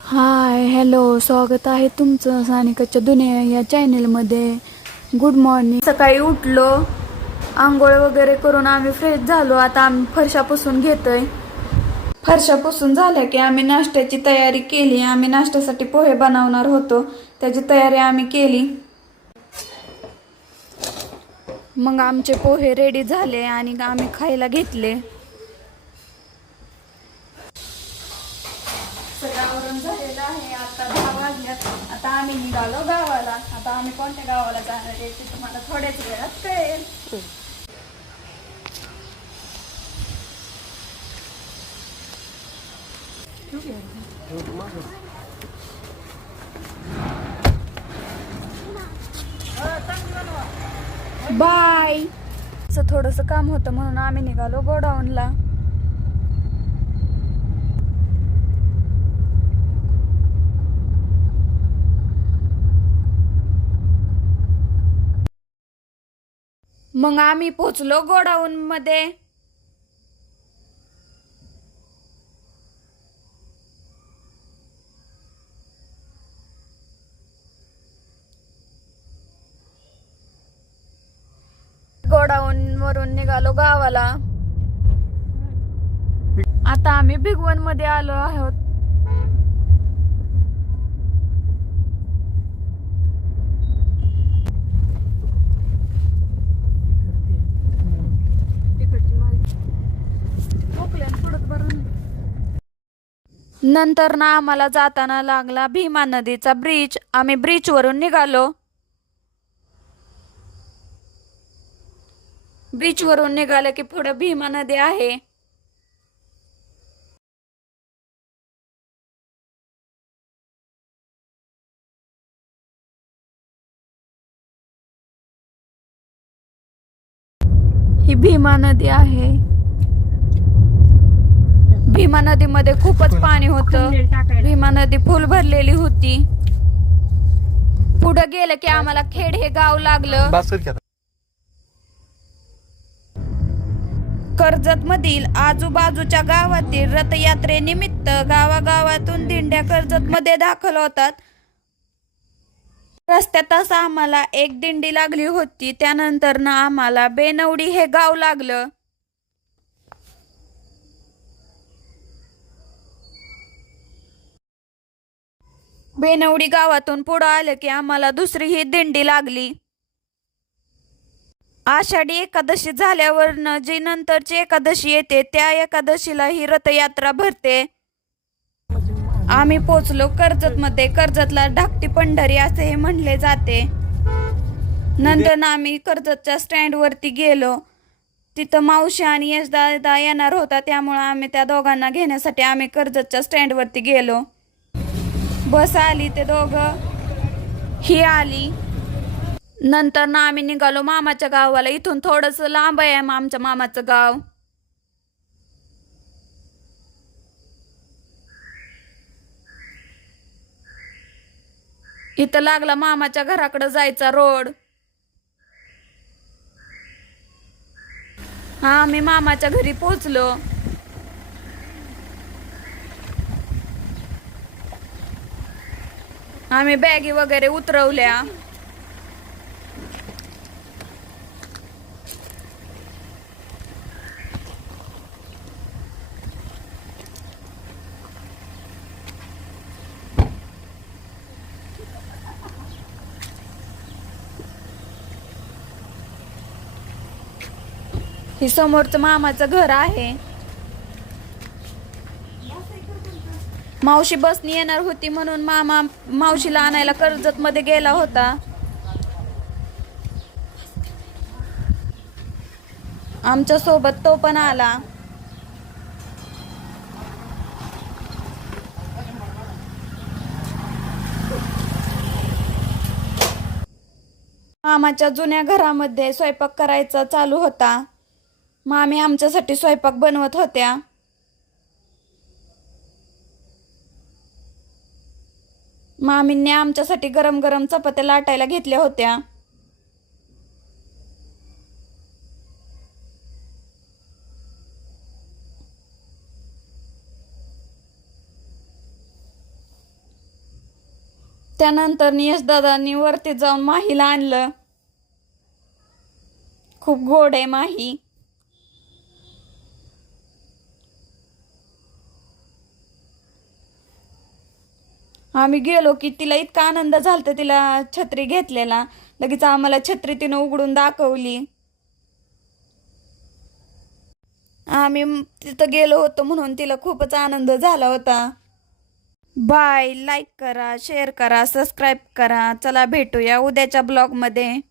Hi hello, स्वागत आहे तुमचं सानिकाच्या दुनिया या चॅनेलमध्ये. Good morning. सकाळी उठलो, आंघोळ वगैरे करून आम्ही फ्रेश झालो. आता आम्ही फरशा पुसून घेतोय. फरशा पुसून झाल्या की आम्ही नाश्त्याची तयारी केली. आम्ही नाश्त्यासाठी पोहे बनवणार होतो, त्याची तयारी आम्ही केली. मग आमचे पोहे रेडी झाले आणि आम्ही खायला घेतले. सगळं झालेलं आहे. आता 10 वाजल्यात. आता आम्ही निघालो गावाला. आता आम्ही कोणत्या गावाला जाणार आहे ते तुम्हाला थोड्याच वेळात कळेल. बाय. असं थोडंसं काम होतं म्हणून आम्ही निघालो गोडाऊनला. मग आम्ही पोचलो गोडाऊन मध्ये. गोडाऊन वरून निघालो गावाला. आता आम्ही भिगवण मध्ये आलो आहोत. नंतर ना आम्हाला जाताना लागला भीमा नदीचा ब्रिज. आम्ही ब्रिज वरून निघालो. ब्रिज वरून निघालं की पुढे भीमा नदी आहे. ही भीमा नदी आहे. भीमा नदीमध्ये खूपच पाणी होतं. भीमा नदी फुल भरलेली होती. पुढे गेलं की आम्हाला खेड हे गाव लागलं. कर्जत मधील आजूबाजूच्या गावातील रथयात्रेनिमित्त गावागावातून दिंड्या कर्जत मध्ये दाखल होतात. रस्त्यातच आम्हाला एक दिंडी लागली होती. त्यानंतर ना आम्हाला बेनवडी हे गाव लागलं. बेनवडी गावातून पुढे आलं की आम्हाला दुसरी ही दिंडी लागली. आषाढी एकादशी झाल्यावर जी नंतरची एकादशी येते त्या एकादशीला ही रथयात्रा भरते. आम्ही पोचलो कर्जत मध्ये. कर्जतला धाकटी पंढरी असे हे म्हणले जाते. नंतर आम्ही कर्जतच्या स्टँड वरती गेलो. तिथं मावशी आणि यशदादा येणार होता, त्यामुळे आम्ही त्या दोघांना घेण्यासाठी आम्ही कर्जतच्या स्टँड वरती गेलो. बस आली, ते दोघं ही आली. नंतर ना आम्ही निघालो मामाच्या गावाला. इथून थोडंसं लांब आहे आमच्या मामाचं गाव. इथं लागला मामाच्या घराकडे जायचा रोड. हा, आम्ही मामाच्या घरी पोचलो. आम्ही बॅगी वगैरे उतरवल्या. ही समोरचं मामाचं घर आहे. मावशी बसनी येणार होती म्हणून मामा मावशीला आणायला कर्जत मध्ये गेला होता. आमच्या सोबत तो पण आला. मामाच्या जुन्या घरामध्ये स्वयंपाक करायचा चालू होता. मामी आमच्यासाठी स्वयंपाक बनवत होत्या. मामींनी आमच्यासाठी गरम गरम चपात्या लाटायला घेतल्या होत्या. त्यानंतर यशदादांनी वरती जाऊन माहीला आणलं. खूप गोड आहे माही. आम्ही गेलो की तिला इतका आनंद झालता, तिला छत्री घेतलेला. लगेच आम्हाला छत्री तिनं उघडून दाखवली. आम्ही तिथं गेलो होतो म्हणून तिला खूपच आनंद झाला होता. बाय. लाईक करा, शेअर करा, सबस्क्राईब करा. चला भेटूया उद्याच्या ब्लॉगमध्ये.